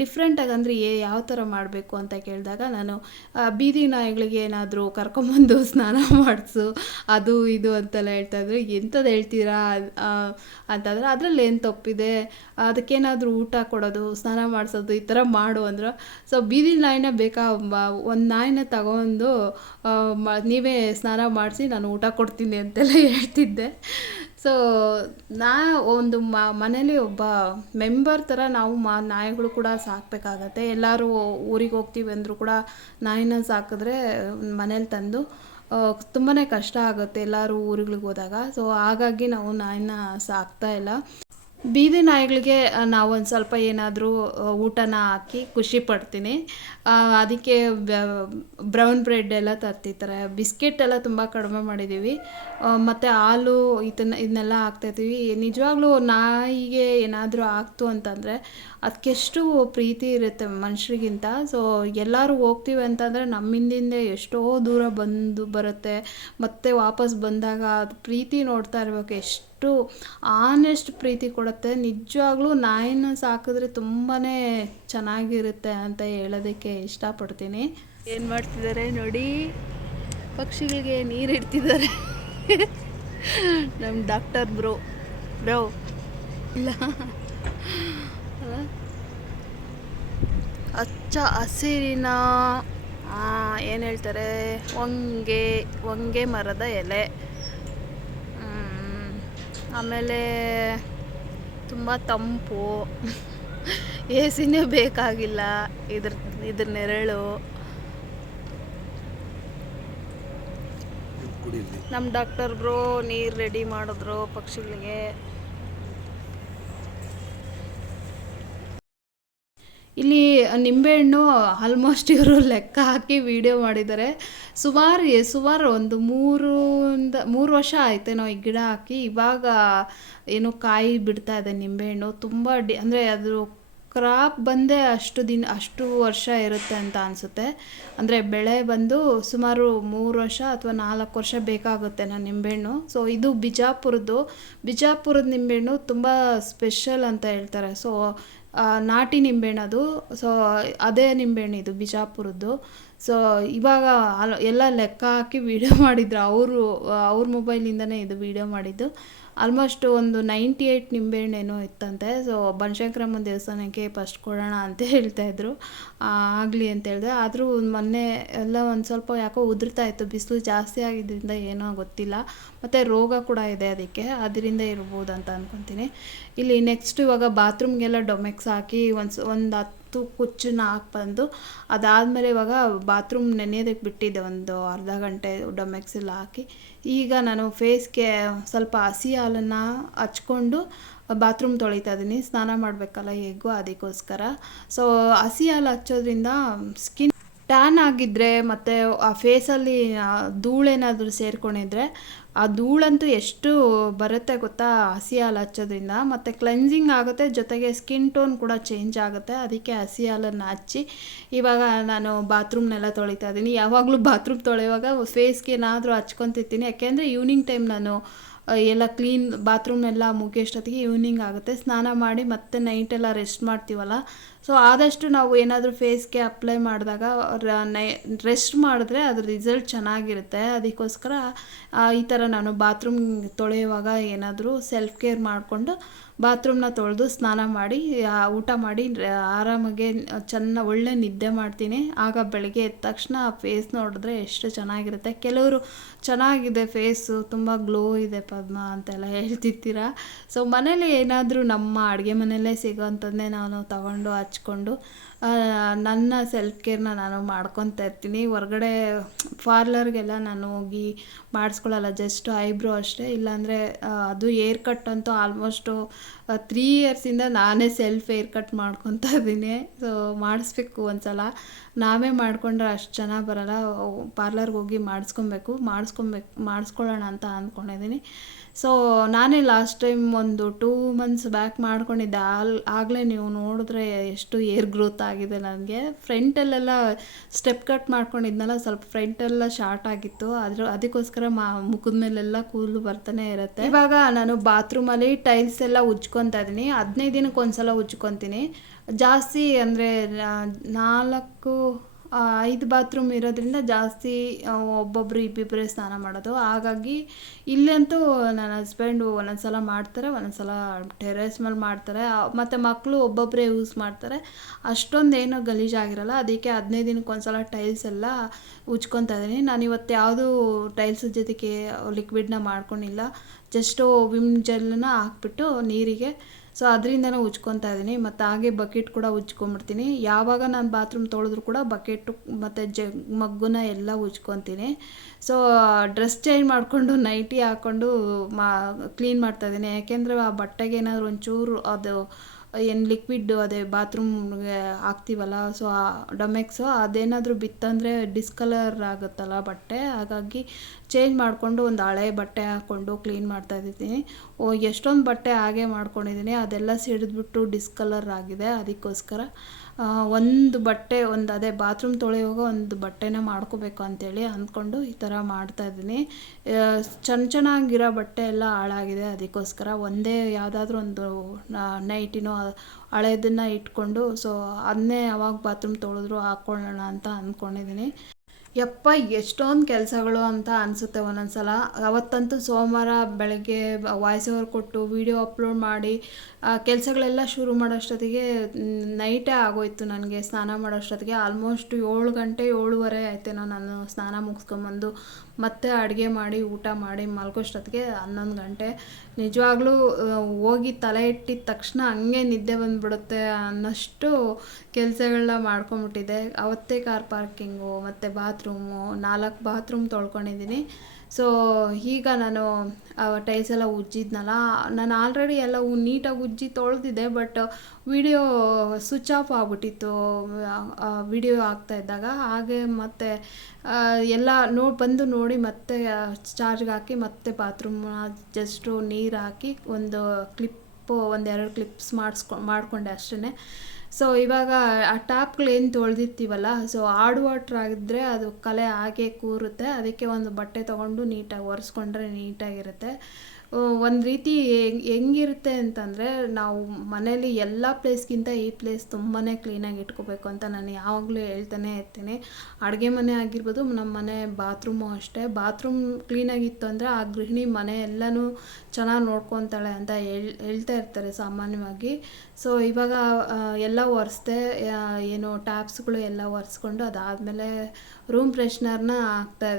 Speaker 1: ಡಿಫ್ರೆಂಟಾಗಿ ಅಂದರೆ ಏ, ಯಾವ ಥರ ಮಾಡಬೇಕು ಅಂತ ಕೇಳಿದಾಗ ನಾನು ಬೀದಿ ನಾಯಿಗಳಿಗೆ ಏನಾದರೂ ಕರ್ಕೊಂಬಂದು [LAUGHS] ಸ್ನಾನ ಮಾಡಿಸು, ಅದು ಇದು ಅಂತೆಲ್ಲ ಹೇಳ್ತಾಯಿದ್ರು ಎಂಥದ್ದು ಹೇಳ್ತೀರಾ ಅಂತಂದರೆ ಅದರಲ್ಲಿ ಏನು ತಪ್ಪಿದೆ, ಅದಕ್ಕೇನಾದರೂ ಊಟ ಕೊಡೋದು, ಸ್ನಾನ ಮಾಡಿಸೋದು, ಈ ಥರ ಮಾಡು ಅಂದರು. ಸೊ ಬೀದಿ ನಾಯಿನ ಬೇಕಾ ಒಂದು ನಾಯಿನ ತಗೊಂಡು ನೀವೇ ಸ್ನಾನ ಮಾಡಿಸಿ ನಾನು ಊಟ ಕೊಡ್ತೀನಿ ಅಂತೆಲ್ಲ ಹೇಳ್ತಿದ್ದೆ. ಸೊ ನಾ ಒಂದು ಮ ಮನೇಲಿ ಒಬ್ಬ ಮೆಂಬರ್ ಥರ ನಾವು ಮಾ, ನಾಯಿಗಳು ಕೂಡ ಸಾಕಬೇಕಾಗತ್ತೆ. ಎಲ್ಲರೂ ಊರಿಗೆ ಹೋಗ್ತೀವಿ ಅಂದರೂ ಕೂಡ ನಾಯಿನ ಸಾಕಿದ್ರೆ ಮನೇಲಿ ತಂದು ತುಂಬಾ ಕಷ್ಟ ಆಗುತ್ತೆ ಎಲ್ಲರೂ ಊರುಗಳಿಗೆ ಹೋದಾಗ. ಸೊ ಹಾಗಾಗಿ ನಾವು ನಾಯಿನ ಸಾಕ್ತಾ ಇಲ್ಲ. ಬೀದಿ ನಾಯಿಗಳಿಗೆ ನಾವು ಒಂದು ಸ್ವಲ್ಪ ಏನಾದರೂ ಊಟನ ಹಾಕಿ ಖುಷಿ ಪಡ್ತೀನಿ. ಅದಕ್ಕೆ ಬ್ರೌನ್ ಬ್ರೆಡ್ ಎಲ್ಲ ತರ್ತಿರ್ತಾರೆ. ಬಿಸ್ಕೆಟ್ ಎಲ್ಲ ತುಂಬ ಕಡಿಮೆ ಮಾಡಿದ್ದೀವಿ ಮತ್ತು ಹಾಲು ಇದನ್ನ, ಇದನ್ನೆಲ್ಲ ಹಾಕ್ತಾಯಿದ್ದೀವಿ ನಿಜವಾಗ್ಲೂ ನಾಯಿಗೆ ಏನಾದರೂ ಆಗ್ತು ಅಂತಂದರೆ ಅದಕ್ಕೆಷ್ಟು ಪ್ರೀತಿ ಇರುತ್ತೆ ಮನುಷ್ಯರಿಗಿಂತ. ಸೊ ಎಲ್ಲರೂ ಹೋಗ್ತೀವಿ ಅಂತಂದರೆ ನಮ್ಮಿಂದಿಂದ ಎಷ್ಟೋ ದೂರ ಬಂದು ಬರುತ್ತೆ. ಮತ್ತೆ ವಾಪಸ್ ಬಂದಾಗ ಅದು ಪ್ರೀತಿ ನೋಡ್ತಾ ಇರಬೇಕು. ಎಷ್ಟು ಆನೆಸ್ಟ್ ಪ್ರೀತಿ ಕೊಡುತ್ತೆ. ನಿಜವಾಗ್ಲೂ ನಾಯಿನ ಸಾಕಿದ್ರೆ ತುಂಬಾ ಚೆನ್ನಾಗಿರುತ್ತೆ ಅಂತ ಹೇಳೋದಕ್ಕೆ ಇಷ್ಟಪಡ್ತೀನಿ. ಏನು ಮಾಡ್ತಿದ್ದಾರೆ ನೋಡಿ. ಪಕ್ಷಿಗಳಿಗೆ ನೀರು ಇಡ್ತಿದ್ದಾರೆ. ನಮ್ಮ ಡಾಕ್ಟರ್ ಬ್ರೋ ಬ್ರೋ ಇಲ್ಲ? ಹಚ್ಚ ಹಸಿರಿನ ಏನು ಹೇಳ್ತಾರೆ? ಹೊಂಗೆ ಹೊಂಗೆ ಮರದ ಎಲೆ. ಆಮೇಲೆ ತುಂಬ ತಂಪು. ಎ ಸಿನೇ ಬೇಕಾಗಿಲ್ಲ. ಇದ್ರ ಇದ್ರ ನೆರಳು. ನಮ್ಮ ಡಾಕ್ಟರ್ ಬ್ರೋ ನೀರು ರೆಡಿ ಮಾಡಿದ್ರು ಪಕ್ಷಿಗಳಿಗೆ. ಇಲ್ಲಿ ನಿಂಬೆಹಣ್ಣು ಆಲ್ಮೋಸ್ಟ್ ಇವರು ಲೆಕ್ಕ ಹಾಕಿ ವಿಡಿಯೋ ಮಾಡಿದ್ದಾರೆ. ಸುಮಾರು ಸುಮಾರು ಒಂದು ಮೂರಿಂದ, ಮೂರು ವರ್ಷ ಆಯ್ತೇನೋ ಈ ಗಿಡ ಹಾಕಿ. ಇವಾಗ ಏನೋ ಕಾಯಿ ಬಿಡ್ತಾ ಇದೆ ನಿಂಬೆಹಣ್ಣು. ತುಂಬ ಡಿ, ಅಂದರೆ ಅದು ಕ್ರಾಪ್ ಬಂದೇ ಅಷ್ಟು ದಿನ, ಅಷ್ಟು ವರ್ಷ ಇರುತ್ತೆ ಅಂತ ಅನಿಸುತ್ತೆ. ಅಂದರೆ ಬೆಳೆ ಬಂದು ಸುಮಾರು ಮೂರು ವರ್ಷ ಅಥವಾ ನಾಲ್ಕು ವರ್ಷ ಬೇಕಾಗುತ್ತೆ ನಾನು ನಿಂಬೆಹಣ್ಣು. ಸೊ ಇದು ಬಿಜಾಪುರದ್ದು. ಬಿಜಾಪುರದ ನಿಂಬೆಹಣ್ಣು ತುಂಬ ಸ್ಪೆಷಲ್ ಅಂತ ಹೇಳ್ತಾರೆ. ಸೊ ನಾಟಿ ನಿಂಬೆಹಣ್ಣದು. ಸೊ ಅದೇ ನಿಂಬೆಹಣ್ಣು ಇದು ಬಿಜಾಪುರದ್ದು. ಸೊ ಇವಾಗ ಎಲ್ಲ ಲೆಕ್ಕ ಹಾಕಿ ವಿಡಿಯೋ [LAUGHS] ಮಾಡಿದ್ರು. ಅವರು ಅವ್ರ ಮೊಬೈಲಿಂದನೇ ಇದು ವಿಡಿಯೋ ಮಾಡಿದ್ದು. ಆಲ್ಮೋಸ್ಟ್ ಒಂದು ನೈಂಟಿ ಏಯ್ಟ್ ನಿಂಬೆಹಣ್ಣೇನೋ ಇತ್ತಂತೆ. ಸೊ ಬನಶಂಕರಮ್ಮನ ದೇವಸ್ಥಾನಕ್ಕೆ ಫಸ್ಟ್ ಕೊಡೋಣ ಅಂತ ಹೇಳ್ತಾಯಿದ್ರು ಆಗಲಿ ಅಂತ ಹೇಳಿದೆ. ಆದರೂ ಮೊನ್ನೆ ಎಲ್ಲ ಒಂದು ಸ್ವಲ್ಪ ಯಾಕೋ ಉದುರ್ತಾ ಇತ್ತು. ಬಿಸಿಲು ಜಾಸ್ತಿ ಆಗಿದ್ದರಿಂದ ಏನೋ ಗೊತ್ತಿಲ್ಲ. ಮತ್ತು ರೋಗ ಕೂಡ ಇದೆ ಅದಕ್ಕೆ. ಅದರಿಂದ ಇರ್ಬೋದು ಅಂತ ಅಂದ್ಕೊತೀನಿ ಇಲ್ಲಿ ನೆಕ್ಸ್ಟ್ ಇವಾಗ ಬಾತ್ರೂಮ್ಗೆಲ್ಲ ಡೊಮೆಕ್ಸ್ ಹಾಕಿ ಒಂದು ಒಂದು ಹತ್ತು ಕುಚ್ಚನ್ನ ಹಾಕಿ ಬಂದು ಅದಾದಮೇಲೆ ಇವಾಗ ಬಾತ್ರೂಮ್ ನೆನೆಯೋದಕ್ಕೆ ಬಿಟ್ಟಿದ್ದೆ ಒಂದು ಅರ್ಧ ಗಂಟೆ ಡೊಮೆಕ್ಸ್ ಎಲ್ಲ ಹಾಕಿ. ಈಗ ನಾನು ಫೇಸ್ಗೆ ಸ್ವಲ್ಪ ಹಸಿ ಹಾಲನ್ನು ಹಚ್ಕೊಂಡು ಬಾತ್ರೂಮ್ ತೊಳಿತಾ ಇದ್ದೀನಿ. ಸ್ನಾನ ಮಾಡಬೇಕಲ್ಲ ಹೇಗೂ ಅದಕ್ಕೋಸ್ಕರ. ಸೊ ಹಸಿ ಹಾಲು ಹಚ್ಚೋದ್ರಿಂದ ಸ್ಕಿನ್ ಟ್ಯಾನ್ ಆಗಿದ್ದರೆ ಮತ್ತು ಆ ಫೇಸಲ್ಲಿ ಧೂಳೇನಾದರೂ ಸೇರ್ಕೊಂಡಿದ್ರೆ ಆ ಧೂಳಂತೂ ಎಷ್ಟು ಬರುತ್ತೆ ಗೊತ್ತಾ? ಹಸಿ ಹಾಲು ಹಚ್ಚೋದ್ರಿಂದ ಮತ್ತು ಕ್ಲೆನ್ಸಿಂಗ್ ಆಗುತ್ತೆ, ಜೊತೆಗೆ ಸ್ಕಿನ್ ಟೋನ್ ಕೂಡ ಚೇಂಜ್ ಆಗುತ್ತೆ. ಅದಕ್ಕೆ ಹಸಿ ಹಾಲನ್ನು ಹಚ್ಚಿ. ಇವಾಗ ನಾನು ಬಾತ್ರೂಮ್ನೆಲ್ಲ ತೊಳಿತಾ ಇದ್ದೀನಿ. ಯಾವಾಗಲೂ ಬಾತ್ರೂಮ್ ತೊಳೆಯುವಾಗ ಫೇಸ್ಗೆ ಏನಾದರೂ ಹಚ್ಕೊತಿರ್ತೀನಿ. ಯಾಕೆಂದರೆ ಈವ್ನಿಂಗ್ ಟೈಮ್ ನಾನು ಎಲ್ಲ ಕ್ಲೀನ್ ಬಾತ್ರೂಮ್ನೆಲ್ಲ ಮುಗಿಯೋಷ್ಟೊತ್ತಿಗೆ ಈವ್ನಿಂಗ್ ಆಗುತ್ತೆ. ಸ್ನಾನ ಮಾಡಿ ಮತ್ತೆ ನೈಟೆಲ್ಲ ರೆಸ್ಟ್ ಮಾಡ್ತೀವಲ್ಲ ಸೊ ಆದಷ್ಟು ನಾವು ಏನಾದರೂ ಫೇಸ್ಗೆ ಅಪ್ಲೈ ಮಾಡಿದಾಗ ರೆಸ್ಟ್ ಮಾಡಿದ್ರೆ ಅದ್ರ ರಿಸಲ್ಟ್ ಚೆನ್ನಾಗಿರುತ್ತೆ. ಅದಕ್ಕೋಸ್ಕರ ಈ ಥರ ನಾನು ಬಾತ್ರೂಮ್ ತೊಳೆಯುವಾಗ ಏನಾದರೂ ಸೆಲ್ಫ್ ಕೇರ್ ಮಾಡಿಕೊಂಡು ಬಾತ್ರೂಮ್ನ ತೊಳೆದು ಸ್ನಾನ ಮಾಡಿ ಊಟ ಮಾಡಿ, ಆರಾಮಾಗಿ ಚೆನ್ನ, ಒಳ್ಳೆ ನಿದ್ದೆ ಮಾಡ್ತೀನಿ. ಆಗ ಬೆಳಗ್ಗೆ ಎದ್ದ ತಕ್ಷಣ ಫೇಸ್ ನೋಡಿದ್ರೆ ಎಷ್ಟು ಚೆನ್ನಾಗಿರುತ್ತೆ. ಕೆಲವರು ಚೆನ್ನಾಗಿದೆ ಫೇಸು ತುಂಬ ಗ್ಲೋ ಇದೆ ಪದ್ಮ ಅಂತೆಲ್ಲ ಹೇಳ್ತಿರ್ತೀರ? ಸೊ ಮನೇಲಿ ಏನಾದರೂ ನಮ್ಮ ಅಡುಗೆ ಮನೆಯಲ್ಲೇ ಸಿಗೋವಂಥದ್ದೇ ನಾನು ತಗೊಂಡು ಹಚ್ಕೊಂಡು ನನ್ನ ಸೆಲ್ಫ್ ಕೇರ್ನ ನಾನು ಮಾಡ್ಕೊತಾ ಇರ್ತೀನಿ. ಹೊರ್ಗಡೆ ಪಾರ್ಲರ್ಗೆಲ್ಲ ನಾನು ಹೋಗಿ ಮಾಡಿಸ್ಕೊಳ್ಳಲ್ಲ ಜಸ್ಟ್ ಐಬ್ರೋ ಅಷ್ಟೇ. ಇಲ್ಲಾಂದರೆ ಅದು ಏರ್ ಕಟ್ ಅಂತೂ ಆಲ್ಮೋಸ್ಟು ತ್ರೀ ಇಯರ್ಸಿಂದ ನಾನೇ ಸೆಲ್ಫ್ ಏರ್ ಕಟ್ ಮಾಡ್ಕೊತಾ ಇದ್ದೀನಿ. ಸೊ ಮಾಡಿಸ್ಬೇಕು ಒಂದ್ಸಲ. ನಾವೇ ಮಾಡಿಕೊಂಡ್ರೆ ಅಷ್ಟು ಚೆನ್ನಾಗಿ ಬರಲ್ಲ. ಪಾರ್ಲರ್ಗೆ ಹೋಗಿ ಮಾಡಿಸ್ಕೊಬೇಕು. ಮಾಡಿಸ್ಕೊಬೇಕು, ಮಾಡಿಸ್ಕೊಳ್ಳೋಣ ಅಂತ ಅಂದ್ಕೊಂಡಿದ್ದೀನಿ. ಸೊ ನಾನೇ ಲಾಸ್ಟ್ ಟೈಮ್ ಒಂದು ಟೂ ಮಂತ್ಸ್ ಬ್ಯಾಕ್ ಮಾಡ್ಕೊಂಡಿದ್ದೆ. ಆಲ್, ಆಗಲೇ ನೀವು ನೋಡಿದ್ರೆ ಎಷ್ಟು ಏರ್ ಗ್ರೋತ್ ಆಗಿದೆ ನನಗೆ. ಫ್ರಂಟಲ್ಲೆಲ್ಲ ಸ್ಟೆಪ್ ಕಟ್ ಮಾಡ್ಕೊಂಡಿದ್ನಲ್ಲ, ಸ್ವಲ್ಪ ಫ್ರಂಟೆಲ್ಲ ಶಾರ್ಟ್ ಆಗಿತ್ತು. ಅದ್ರ ಅದಕ್ಕೋಸ್ಕರ ಮಾ, ಮುಖದ ಮೇಲೆಲ್ಲ ಕೂದಲು ಬರ್ತಾನೆ ಇರುತ್ತೆ. ಇವಾಗ ನಾನು ಬಾತ್ರೂಮಲ್ಲಿ ಟೈಲ್ಸ್ ಎಲ್ಲ ಉಜ್ಕೊತಾ ಇದ್ದೀನಿ. ಹದಿನೈದು ದಿನಕ್ಕೆ ಒಂದ್ಸಲ ಉಜ್ಕೊತೀನಿ. ಜಾಸ್ತಿ ಅಂದರೆ ನಾಲ್ಕು ಐದು ಬಾತ್ರೂಮ್ ಇರೋದ್ರಿಂದ ಜಾಸ್ತಿ ಒಬ್ಬೊಬ್ಬರು ಇಬ್ಬಿಬ್ಬರೇ ಸ್ನಾನ ಮಾಡೋದು. ಹಾಗಾಗಿ ಇಲ್ಲಂತೂ ನನ್ನ ಹಸ್ಬೆಂಡು ಒಂದೊಂದ್ಸಲ ಮಾಡ್ತಾರೆ, ಒಂದೊಂದ್ಸಲ ಟೆರೇಸ್ ಮೇಲೆ ಮಾಡ್ತಾರೆ. ಮತ್ತು ಮಕ್ಕಳು ಒಬ್ಬೊಬ್ಬರೇ ಯೂಸ್ ಮಾಡ್ತಾರೆ. ಅಷ್ಟೊಂದು ಏನೂ ಗಲೀಜಾಗಿರಲ್ಲ ಅದಕ್ಕೆ ಹದಿನೈದು ದಿನಕ್ಕೆ ಒಂದ್ಸಲ ಟೈಲ್ಸ್ ಎಲ್ಲ ಉಜ್ಕೊತಾ ಇದ್ದೀನಿ. ನಾನು ಇವತ್ತು ಯಾವುದೂ ಟೈಲ್ಸ್ ಜೊತೆಗೆ ಲಿಕ್ವಿಡ್ನ ಮಾಡ್ಕೊಂಡಿಲ್ಲ. ಜಸ್ಟು ವಿಮ್ ಜೆಲ್ನ ಹಾಕ್ಬಿಟ್ಟು ನೀರಿಗೆ ಸೊ ಅದರಿಂದನೂ ಉಜ್ಕೊತಾ ಇದ್ದೀನಿ. ಮತ್ತು ಹಾಗೆ ಬಕೆಟ್ ಕೂಡ ಉಜ್ಕೊಂಬಿಡ್ತೀನಿ ಯಾವಾಗ ನಾನು ಬಾತ್ರೂಮ್ ತೊಳೆದ್ರು ಕೂಡ ಬಕೆಟು ಮತ್ತು ಜಗ್ ಮಗ್ಗುನ ಎಲ್ಲ ಉಜ್ಕೊತೀನಿ. ಸೊ ಡ್ರೆಸ್ ಚೇಂಜ್ ಮಾಡಿಕೊಂಡು ನೈಟಿ ಹಾಕ್ಕೊಂಡು ಮಾ ಕ್ಲೀನ್ ಮಾಡ್ತಾಯಿದ್ದೀನಿ ಯಾಕೆಂದರೆ ಆ ಬಟ್ಟೆಗೆ ಏನಾದರೂ ಒಂಚೂರು ಅದು, ಏನು ಲಿಕ್ವಿಡ್ ಅದೇ ಬಾತ್ರೂಮ್ಗೆ ಹಾಕ್ತೀವಲ್ಲ ಸೊ ಆ ಡೊಮೆಕ್ಸು ಅದೇನಾದರೂ ಬಿತ್ತಂದರೆ ಡಿಸ್ಕಲರ್ ಆಗುತ್ತಲ್ಲ ಬಟ್ಟೆ, ಹಾಗಾಗಿ ಚೇಂಜ್ ಮಾಡಿಕೊಂಡು ಒಂದು ಹಳೆ ಬಟ್ಟೆ ಹಾಕ್ಕೊಂಡು ಕ್ಲೀನ್ ಮಾಡ್ತಾ ಇದ್ದೀನಿ. ಓ, ಎಷ್ಟೊಂದು ಬಟ್ಟೆ ಹಾಗೆ ಮಾಡ್ಕೊಂಡಿದ್ದೀನಿ. ಅದೆಲ್ಲ ಸಿಡಿದ್ಬಿಟ್ಟು ಡಿಸ್ಕಲರ್ ಆಗಿದೆ. ಅದಕ್ಕೋಸ್ಕರ ಒಂದು ಬಟ್ಟೆ, ಒಂದು ಅದೇ ಬಾತ್ರೂಮ್ ತೊಳೆಯುವಾಗ ಒಂದು ಬಟ್ಟೆನ ಮಾಡ್ಕೋಬೇಕು ಅಂತೇಳಿ ಅಂದ್ಕೊಂಡು ಈ ಥರ ಮಾಡ್ತಾಯಿದ್ದೀನಿ ಚೆನ್ನ ಚೆನ್ನಾಗಿರೋ ಬಟ್ಟೆ ಎಲ್ಲ ಹಾಳಾಗಿದೆ. ಅದಕ್ಕೋಸ್ಕರ ಒಂದೇ ಯಾವುದಾದ್ರೂ ಒಂದು ನೈಟಿನೋ ಹಳೆಯದನ್ನು ಇಟ್ಕೊಂಡು ಸೊ ಅದನ್ನೇ ಯಾವಾಗ ಬಾತ್ರೂಮ್ ತೊಳೆದ್ರು ಹಾಕ್ಕೊಳ್ಳೋಣ ಅಂತ ಅಂದ್ಕೊಂಡಿದ್ದೀನಿ ಯಪ್ಪ, ಎಷ್ಟೊಂದು ಕೆಲಸಗಳು ಅಂತ ಅನಿಸುತ್ತೆ ಒಂದೊಂದು ಸಲ ಅವತ್ತಂತೂ ಸೋಮವಾರ ಬೆಳಗ್ಗೆ ವಾಯ್ಸ್ ಓವರ್ ಕೊಟ್ಟು ವಿಡಿಯೋ ಅಪ್ಲೋಡ್ ಮಾಡಿ ಕೆಲಸಗಳೆಲ್ಲ ಶುರು ಮಾಡೋಷ್ಟೊತ್ತಿಗೆ ನೈಟೇ ಆಗೋಯ್ತು ನನಗೆ ಸ್ನಾನ ಮಾಡೋಷ್ಟೊತ್ತಿಗೆ. ಆಲ್ಮೋಸ್ಟ್ ಏಳು ಗಂಟೆ ಏಳುವರೆ ಆಯ್ತೇನೋ ನಾನು ಸ್ನಾನ ಮುಗಿಸ್ಕೊಂಬಂದು ಮತ್ತೆ ಅಡುಗೆ ಮಾಡಿ, ಊಟ ಮಾಡಿ ಮಲ್ಗೋಷ್ಟೊತ್ತಿಗೆ ಹನ್ನೊಂದು ಗಂಟೆ. ನಿಜವಾಗ್ಲೂ ಹೋಗಿ ತಲೆ ಇಟ್ಟಿದ ತಕ್ಷಣ ಹಂಗೆ ನಿದ್ದೆ ಬಂದ್ಬಿಡುತ್ತೆ ಅನ್ನೋಷ್ಟು ಕೆಲಸಗಳನ್ನ ಮಾಡ್ಕೊಂಬಿಟ್ಟಿದ್ದೆ ಅವತ್ತೇ ಕಾರ್ ಪಾರ್ಕಿಂಗು ಮತ್ತು ಬಾತ್ರೂಮು, ನಾಲ್ಕು ಬಾತ್ರೂಮ್ ತೊಳ್ಕೊಂಡಿದ್ದೀನಿ. ಸೊ ಈಗ ನಾನು ಟೈಲ್ಸ್ ಎಲ್ಲ ಉಜ್ಜಿದ್ನಲ್ಲ, ನಾನು ಆಲ್ರೆಡಿ ಎಲ್ಲ ನೀಟಾಗಿ ಉಜ್ಜಿ ತೊಳೆದಿದ್ದೆ ಬಟ್ ವಿಡಿಯೋ ಸ್ವಿಚ್ ಆಫ್ ಆಗ್ಬಿಟ್ಟಿತ್ತು. ವಿಡಿಯೋ ಆಗ್ತಾ ಇದ್ದಾಗ. ಹಾಗೆ ಮತ್ತೆ ಎಲ್ಲ ನೋ, ಬಂದು ನೋಡಿ ಮತ್ತೆ ಚಾರ್ಜ್ಗೆ ಹಾಕಿ ಮತ್ತೆ ಬಾತ್ರೂಮ್ ಜಸ್ಟು ನೀರು ಹಾಕಿ ಒಂದು ಕ್ಲಿಪ್ಪು ಒಂದೆರಡು ಕ್ಲಿಪ್ಸ್ ಮಾಡಿಸ್ಕೊ, ಮಾಡಿಕೊಂಡೆ ಅಷ್ಟೇ ಸೊ ಇವಾಗ ಆ ಟಾಪ್ಗಳೇನು ತೊಳೆದಿರ್ತೀವಲ್ಲ ಸೊ ಹಾರ್ಡ್ ವಾಟ್ರ್ ಆಗಿದ್ರೆ ಅದು ಕಲೆ ಹಾಗೆ ಕೂರುತ್ತೆ. ಅದಕ್ಕೆ ಒಂದು ಬಟ್ಟೆ ತೊಗೊಂಡು ನೀಟಾಗಿ ಒರೆಸ್ಕೊಂಡ್ರೆ ನೀಟಾಗಿರುತ್ತೆ. ಒಂದು ರೀತಿ ಹೆಂಗ್- ಹೆಂಗಿರುತ್ತೆ ಅಂತಂದರೆ ನಾವು ಮನೇಲಿ ಎಲ್ಲ ಪ್ಲೇಸ್ಗಿಂತ ಈ ಪ್ಲೇಸ್ ತುಂಬಾ ಕ್ಲೀನಾಗಿ ಇಟ್ಕೋಬೇಕು ಅಂತ ನಾನು ಯಾವಾಗಲೂ ಹೇಳ್ತಾನೆ ಇರ್ತೀನಿ. ಅಡುಗೆ ಮನೆ ಆಗಿರ್ಬೋದು ನಮ್ಮ ಮನೆ ಬಾತ್ರೂಮು ಅಷ್ಟೇ. ಬಾತ್ರೂಮ್ ಕ್ಲೀನಾಗಿತ್ತು ಅಂದರೆ ಆ ಗೃಹಿಣಿ ಮನೆ ಎಲ್ಲನೂ ಚೆನ್ನಾಗಿ ನೋಡ್ಕೊತಾಳೆ ಅಂತ ಹೇಳ್, ಹೇಳ್ತಾ ಇರ್ತಾರೆ ಸಾಮಾನ್ಯವಾಗಿ. ಸೊ ಇವಾಗ ಎಲ್ಲ ಒರೆಸ್ದೆ ಏನು ಟ್ಯಾಪ್ಸ್ಗಳು ಎಲ್ಲ ಒರೆಸ್ಕೊಂಡು ಅದಾದಮೇಲೆ ರೂಮ್ ಫ್ರೆಶ್ನರ್ನ ಒನ್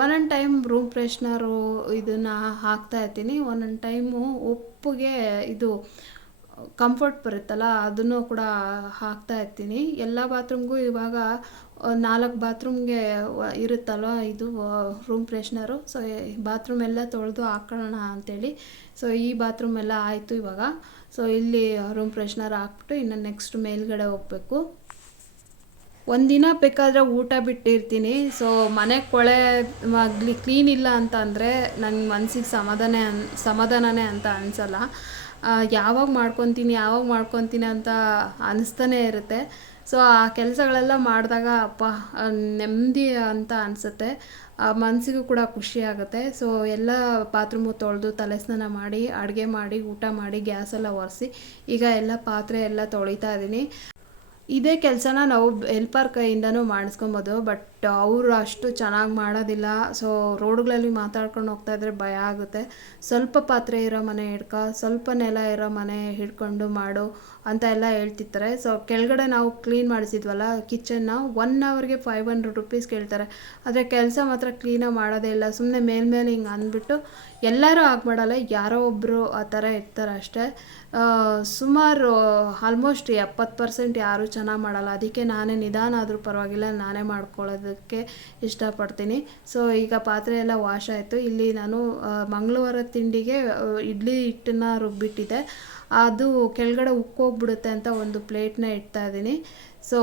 Speaker 1: ಒಂದೊಂದು ಟೈಮ್ ರೂಮ್ ಫ್ರೆಶ್ನರು ಇದನ್ನು ಹಾಕ್ತಾ ಇರ್ತೀನಿ. ಒಂದೊಂದು ಟೈಮು ಉಪ್ಪಿಗೆ ಇದು ಕಂಫರ್ಟ್ ಬರುತ್ತಲ್ಲ, ಅದನ್ನು ಕೂಡ ಹಾಕ್ತಾ ಇರ್ತೀನಿ. ಎಲ್ಲ ಬಾತ್ರೂಮ್ಗೂ ಇವಾಗ ನಾಲ್ಕು ಬಾತ್ರೂಮ್ಗೆ ಇರುತ್ತಲ್ವ ಇದು ರೂಮ್ ಫ್ರೆಶ್ನರು ಸೊ ಬಾತ್ರೂಮ್ ಎಲ್ಲ ತೊಳೆದು ಹಾಕೊಳ್ಳೋಣ ಅಂತೇಳಿ. ಸೊ ಈ ಬಾತ್ರೂಮ್ ಎಲ್ಲ ಆಯಿತು ಇವಾಗ. ಸೊ ಇಲ್ಲಿ ರೂಮ್ ಫ್ರೆಶ್ನರ್ ಹಾಕ್ಬಿಟ್ಟು ಇನ್ನು ನೆಕ್ಸ್ಟ್ ಮೇಲ್ಗಡೆ ಹೋಗಬೇಕು. ಒಂದಿನ ಬೇಕಾದರೆ ಊಟ ಬಿಟ್ಟಿರ್ತೀನಿ. ಸೊ ಮನೆ ಕೊಳೆ ಮಗ್ಲಿ ಕ್ಲೀನ್ ಇಲ್ಲ ಅಂತ ಅಂದರೆ ನನ್ನ ಮನಸ್ಸಿಗೆ ಸಮಾಧಾನ ಅನ್, ಸಮಾಧಾನನೇ ಅಂತ ಅನಿಸಲ್ಲ. ಯಾವಾಗ ಮಾಡ್ಕೊತೀನಿ ಯಾವಾಗ ಮಾಡ್ಕೊತೀನಿ ಅಂತ ಅನಿಸ್ತಾನೆ ಇರುತ್ತೆ. ಸೊ ಆ ಕೆಲಸಗಳೆಲ್ಲ ಮಾಡಿದಾಗ ಅಪ್ಪ ನೆಮ್ಮದಿ ಅಂತ ಅನಿಸುತ್ತೆ. ಮನಸ್ಸಿಗೂ ಕೂಡ ಖುಷಿ ಆಗುತ್ತೆ. ಸೊ ಎಲ್ಲ ಪಾತ್ರೆ ತೊಳೆದು ತಲೆ ಸ್ನಾನ ಮಾಡಿ, ಅಡುಗೆ ಮಾಡಿ, ಊಟ ಮಾಡಿ ಗ್ಯಾಸೆಲ್ಲ ಒರೆಸಿ, ಈಗ ಎಲ್ಲ ಪಾತ್ರೆ ಎಲ್ಲ ತೊಳಿತಾ ಇದ್ದೀನಿ ಇದೇ ಕೆಲಸನ ನಾವು ಹೆಲ್ಪರ್ ಕೈಯಿಂದನೂ ಮಾಡಿಸ್ಕೊಬೋದು, ಬಟ್ ಅವರು ಅಷ್ಟು ಚೆನ್ನಾಗಿ ಮಾಡೋದಿಲ್ಲ. ಸೊ ರೋಡ್ಗಳಲ್ಲಿ ಮಾತಾಡ್ಕೊಂಡು ಹೋಗ್ತಾ ಇದ್ರೆ ಭಯ ಆಗುತ್ತೆ. ಸ್ವಲ್ಪ ಪಾತ್ರೆ ಇರೋ ಮನೆ ಹಿಡ್ಕೊ, ಸ್ವಲ್ಪ ನೆಲ ಇರೋ ಮನೆ ಹಿಡ್ಕೊಂಡು ಮಾಡು. ಅಂತ ಎಲ್ಲ ಹೇಳ್ತಿರ್ತಾರೆ. ಸೊ ಕೆಳಗಡೆ ನಾವು ಕ್ಲೀನ್ ಮಾಡಿಸಿದ್ವಲ್ಲ ಕಿಚನ್ನ ಒನ್ ಅವರ್ಗೆ ಫೈವ್ ಹಂಡ್ರೆಡ್ ರುಪೀಸ್ ಕೇಳ್ತಾರೆ. ಆದರೆ ಕೆಲಸ ಮಾತ್ರ ಕ್ಲೀನಾಗಿ ಮಾಡೋದೇ ಇಲ್ಲ. ಸುಮ್ಮನೆ ಮೇಲ್ಮೇಲೆ ಹಿಂಗೆ ಅಂದ್ಬಿಟ್ಟು ಎಲ್ಲರೂ ಹಾಕಿ ಮಾಡಲ್ಲ. ಯಾರೋ ಒಬ್ಬರು ಆ ಥರ ಇರ್ತಾರೆ ಅಷ್ಟೇ. ಸುಮಾರು ಆಲ್ಮೋಸ್ಟ್ ಎಪ್ಪತ್ತು ಪರ್ಸೆಂಟ್ ಯಾರೂ ಚೆನ್ನಾಗಿ ಮಾಡಲ್ಲ. ಅದಕ್ಕೆ ನಾನೇ ನಿಧಾನ ಆದರೂ ಪರವಾಗಿಲ್ಲ, ನಾನೇ ಮಾಡ್ಕೊಳ್ಳೋದಕ್ಕೆ ಇಷ್ಟಪಡ್ತೀನಿ. ಸೊ ಈಗ ಪಾತ್ರೆ ಎಲ್ಲ ವಾಶ್ ಆಯಿತು. ಇಲ್ಲಿ ನಾನು ಮಂಗಳವಾರ ತಿಂಡಿಗೆ ಇಡ್ಲಿ ಹಿಟ್ಟನ್ನ ರುಬ್ಬಿಟ್ಟಿದ್ದೆ. ಅದು ಕೆಳಗಡೆ ಉಕ್ಕೋಗ್ಬಿಡುತ್ತೆ ಅಂತ ಒಂದು ಪ್ಲೇಟ್ನ ಇಡ್ತಾ ಇದ್ದೀನಿ. ಸೊ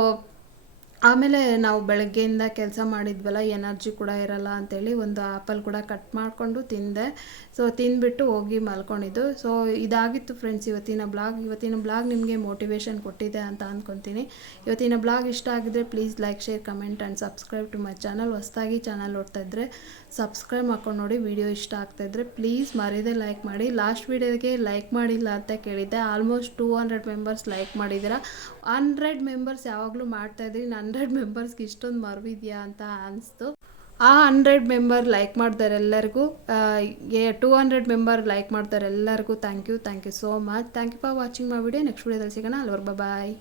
Speaker 1: ಆಮೇಲೆ ನಾವು ಬೆಳಗ್ಗೆಯಿಂದ ಕೆಲಸ ಮಾಡಿದ್ವಲ್ಲ, ಎನರ್ಜಿ ಕೂಡ ಇರಲ್ಲ ಅಂತೇಳಿ ಒಂದು ಆ್ಯಪಲ್ ಕೂಡ ಕಟ್ ಮಾಡಿಕೊಂಡು ತಿಂದೆ. ಸೊ ತಿಂದ್ಬಿಟ್ಟು ಹೋಗಿ ಮಲ್ಕೊಂಡಿದ್ದು. ಸೊ ಇದಾಗಿತ್ತು ಫ್ರೆಂಡ್ಸ್ ಇವತ್ತಿನ ಬ್ಲಾಗ್ ಇವತ್ತಿನ ಬ್ಲಾಗ್ ನಿಮಗೆ ಮೋಟಿವೇಶನ್ ಕೊಟ್ಟಿದೆ ಅಂತ ಅಂದ್ಕೊತೀನಿ ಇವತ್ತಿನ ಬ್ಲಾಗ್ ಇಷ್ಟ ಆಗಿದ್ರೆ please like share comment and subscribe to my channel ಹೊಸದಾಗಿ ಚಾನಲ್ ಇದ್ದರೆ ಸಬ್ಸ್ಕ್ರೈಬ್ ಮಾಡ್ಕೊಂಡು ನೋಡಿ ವಿಡಿಯೋ ಇಷ್ಟ ಆಗ್ತಾಯಿದ್ರೆ ಪ್ಲೀಸ್ ಮರೆಯದೇ ಲೈಕ್ ಮಾಡಿ. ಲಾಸ್ಟ್ ವೀಡಿಯೋಗೆ ಲೈಕ್ ಮಾಡಿಲ್ಲ ಅಂತ ಕೇಳಿದ್ದೆ. Almost two hundred members like ಮಾಡಿದ್ದೀರಾ? ಹಂಡ್ರೆಡ್ ಮೆಂಬರ್ಸ್ ಯಾವಾಗಲೂ ಮಾಡ್ತಾಯಿದ್ರಿ ನನ್ನ ಹಂಡ್ರೆಡ್ ಮೆಂಬರ್ಸ್ಗೆ ಇಷ್ಟೊಂದು ಮರವಿದೆಯಾ ಅಂತ ಅನಿಸ್ತು. ಆ ಹಂಡ್ರೆಡ್ ಮೆಂಬರ್ ಲೈಕ್ ಮಾಡ್ತಾರೆ ಎಲ್ಲರಿಗೂ ಟೂ ಹಂಡ್ರೆಡ್ ಮೆಂಬರ್ ಲೈಕ್ ಮಾಡ್ತಾರೆ ಎಲ್ಲರಿಗೂ thank you thank you so much thank you for watching my video next ವಿಡಿಯೋದಲ್ಲಿ ಸಿಗೋಣ. ಅಲ್ವರ್ ಬಾಯ್